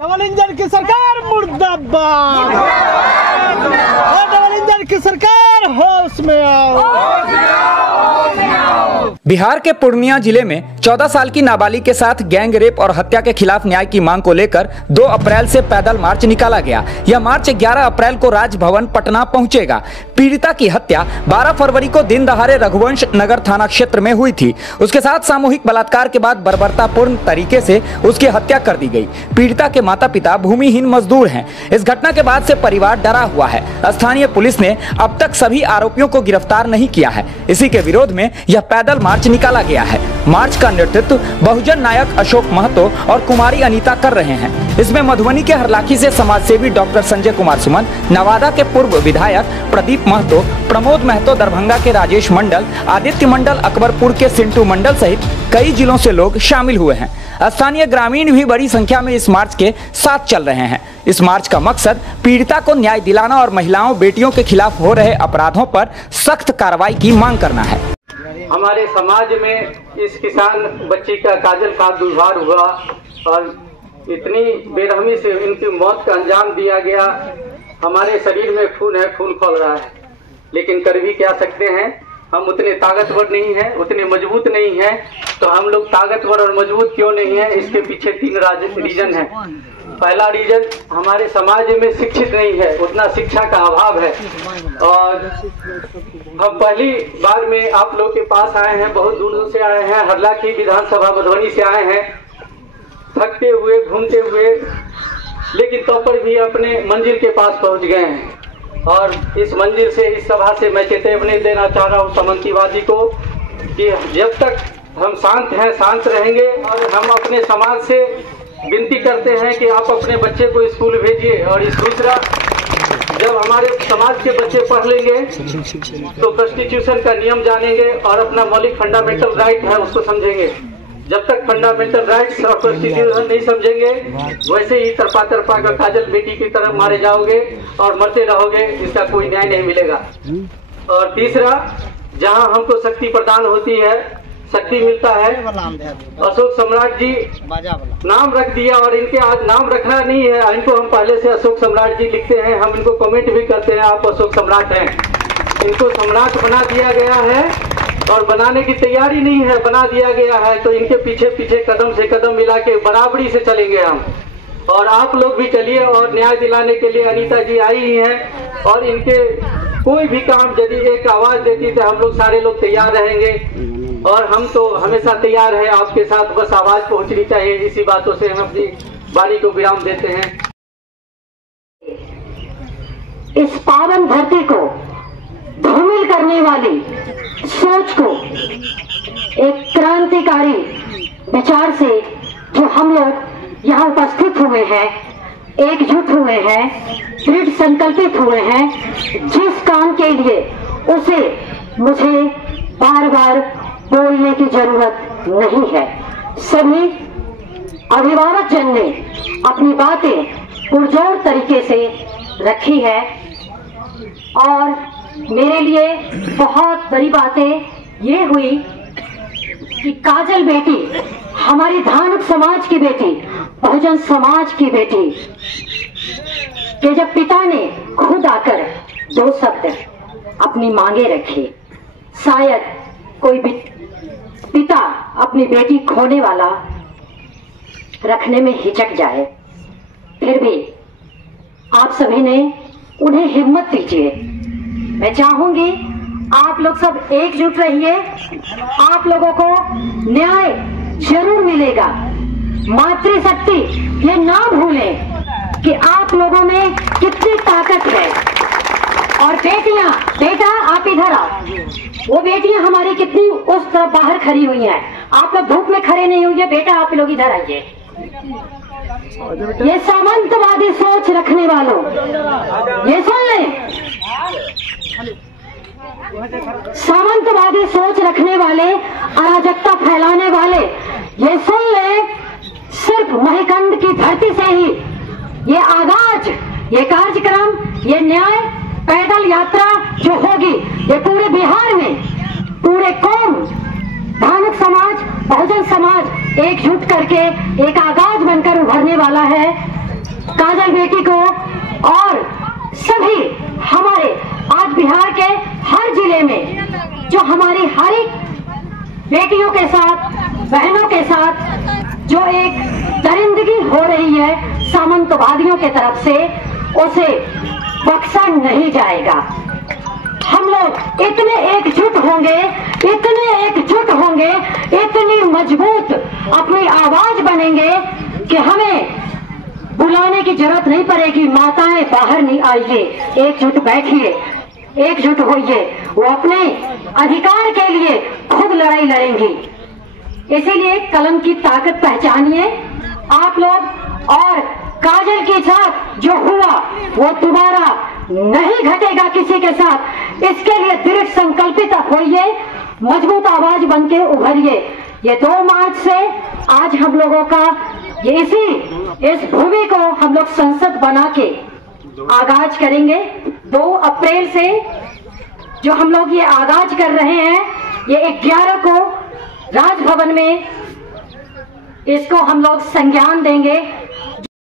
Double engine की सरकार मुर्दाबाद, डबल इंजन की सरकार होश में आओ। बिहार के पूर्णिया जिले में 14 साल की नाबालिग के साथ गैंग रेप और हत्या के खिलाफ न्याय की मांग को लेकर 2 अप्रैल से पैदल मार्च निकाला गया। यह मार्च 11 अप्रैल को राजभवन पटना पहुंचेगा। पीड़िता की हत्या 12 फरवरी को दिन दहाड़े रघुवंश नगर थाना क्षेत्र में हुई थी। उसके साथ सामूहिक बलात्कार के बाद बर्बरतापूर्ण तरीके से उसकी हत्या कर दी गई। पीड़िता के माता पिता भूमिहीन मजदूर हैं। इस घटना के बाद से परिवार डरा हुआ है। स्थानीय पुलिस ने अब तक सभी आरोपियों को गिरफ्तार नहीं किया है। इसी के विरोध में यह पैदल मार्च निकाला गया है। मार्च का नेतृत्व बहुजन नायक अशोक महतो और कुमारी अनीता कर रहे हैं। इसमें मधुबनी के हरलाखी से समाजसेवी डॉक्टर संजय कुमार सुमन, नवादा के पूर्व विधायक प्रदीप महतो, प्रमोद महतो, दरभंगा के राजेश मंडल, आदित्य मंडल, अकबरपुर के सिंटू मंडल सहित कई जिलों से लोग शामिल हुए हैं। स्थानीय ग्रामीण भी बड़ी संख्या में इस मार्च के साथ चल रहे हैं। इस मार्च का मकसद पीड़िता को न्याय दिलाना और महिलाओं बेटियों के खिलाफ हो रहे अपराधों पर सख्त कार्रवाई की मांग करना है। हमारे समाज में इस किसान बच्ची का काजल का दुर्भार हुआ और इतनी बेरहमी से इनकी मौत का अंजाम दिया गया। हमारे शरीर में खून है, खून खौल रहा है, लेकिन कर भी क्या सकते हैं। हम उतने ताकतवर नहीं हैं, उतने मजबूत नहीं हैं। तो हम लोग ताकतवर और मजबूत क्यों नहीं है, इसके पीछे 3 रीजन है। पहला रीजन, हमारे समाज में शिक्षित नहीं है, उतना शिक्षा का अभाव है। और हम पहली बार में आप लोग के पास आए हैं, बहुत दूर दूर से आए हैं, हरलाखी विधानसभा मधुबनी से आए हैं, थकते हुए घूमते हुए, लेकिन तो पर भी अपने मंजिल के पास पहुंच गए हैं। और इस मंजिल से, इस सभा से मैं चेतावनी देना चाह रहा हूँ सामंतीवादी को कि जब तक हम शांत हैं, शांत रहेंगे। और हम अपने समाज से विनती करते हैं कि आप अपने बच्चे को स्कूल भेजिए। और इस दूसरा, जब हमारे समाज के बच्चे पढ़ लेंगे तो कॉन्स्टिट्यूशन का नियम जानेंगे और अपना मौलिक फंडामेंटल राइट है उसको समझेंगे। जब तक फंडामेंटल राइट्स और कॉन्स्टिट्यूशन नहीं समझेंगे, वैसे ही तरफा तरफा का काजल बेटी की तरफ मारे जाओगे और मरते रहोगे, इसका कोई न्याय नहीं मिलेगा। और तीसरा, जहां हमको शक्ति प्रदान होती है, शक्ति मिलता है। अशोक सम्राट जी नाम रख दिया और इनके आज नाम रखना नहीं है, इनको हम पहले से अशोक सम्राट जी लिखते हैं। हम इनको कमेंट भी करते हैं, आप अशोक सम्राट हैं। इनको सम्राट बना दिया गया है और बनाने की तैयारी नहीं है, बना दिया गया है। तो इनके पीछे पीछे कदम से कदम मिला के बराबरी से चलेंगे हम। और आप लोग भी चलिए। और न्याय दिलाने के लिए अनीता जी आई ही हैं और इनके कोई भी काम यदि एक आवाज देती तो हम लोग सारे लोग तैयार रहेंगे। और हम तो हमेशा तैयार है आपके साथ, बस आवाज पहुंचनी चाहिए। इसी बातों से हम अपनी वाणी को विराम देते हैं। इस पावन धरती को धूमिल करने वाली सोच को, एक क्रांतिकारी विचार से जो हम लोग यहाँ उपस्थित हुए हैं, एकजुट हुए हैं, दृढ़ संकल्पित हुए हैं, जिस काम के लिए उसे मुझे बार बार बोलने की जरूरत नहीं है। सभी अभिभावक जन ने अपनी बातें पुरजोर तरीके से रखी है और मेरे लिए बहुत बड़ी बातें ये हुई कि काजल बेटी, हमारी धानुक समाज की बेटी, बहुजन समाज की बेटी के जब पिता ने खुद आकर 2 शब्द अपनी मांगे रखी, शायद कोई पिता अपनी बेटी खोने वाला रखने में हिचक जाए, फिर भी आप सभी ने उन्हें हिम्मत दीजिए। मैं चाहूंगी आप लोग सब एकजुट रहिए। आप लोगों को न्याय जरूर मिलेगा। मातृशक्ति ये ना भूलें कि आप लोगों में कितनी ताकत है। और बेटियां, बेटा आप इधर आओ। वो बेटियां हमारी कितनी उस तरफ बाहर खड़ी हुई हैं। आप लोग धूप में खड़े नहीं होंगे, बेटा आप लोग इधर आइए। ये सामंतवादी सोच रखने वालों, ये सुन लें, सामंतवादी सोच रखने वाले, अराजकता फैलाने वाले, ये सुन ले, सिर्फ महिकंद की धरती से ही ये आगाज, ये कार्यक्रम, ये न्याय पैदल यात्रा जो होगी, ये पूरे बिहार में पूरे कौम, धानुक समाज, बहुजन समाज एकजुट करके एक आगाज बनकर उभरने वाला है। काजल बेटी को और सभी हमारे आज बिहार के हर जिले में जो हमारी हर एक बेटियों के साथ, बहनों के साथ जो एक दरिंदगी हो रही है सामंतवादियों के तरफ से, उसे बख्शा नहीं जाएगा। हम लोग इतने एकजुट होंगे, इतनी मजबूत अपनी आवाज बनेंगे कि हमें बुलाने की जरूरत नहीं पड़ेगी। माताएं बाहर नहीं आइए, एकजुट बैठिए, एकजुट होइए। वो अपने अधिकार के लिए खुद लड़ाई लड़ेंगी। इसीलिए कलम की ताकत पहचानिए आप लोग, और काजल के साथ जो हुआ वो दोबारा नहीं घटेगा किसी के साथ। इसके लिए दृढ़ संकल्पित होइए, मजबूत आवाज बन के उभरिए। ये 2 मार्च से आज हम लोगों का इस भूमि को हम लोग संसद बना के आगाज करेंगे। 2 अप्रैल से जो हम लोग ये आगाज कर रहे हैं, ये 11 को राजभवन में इसको हम लोग संज्ञान देंगे।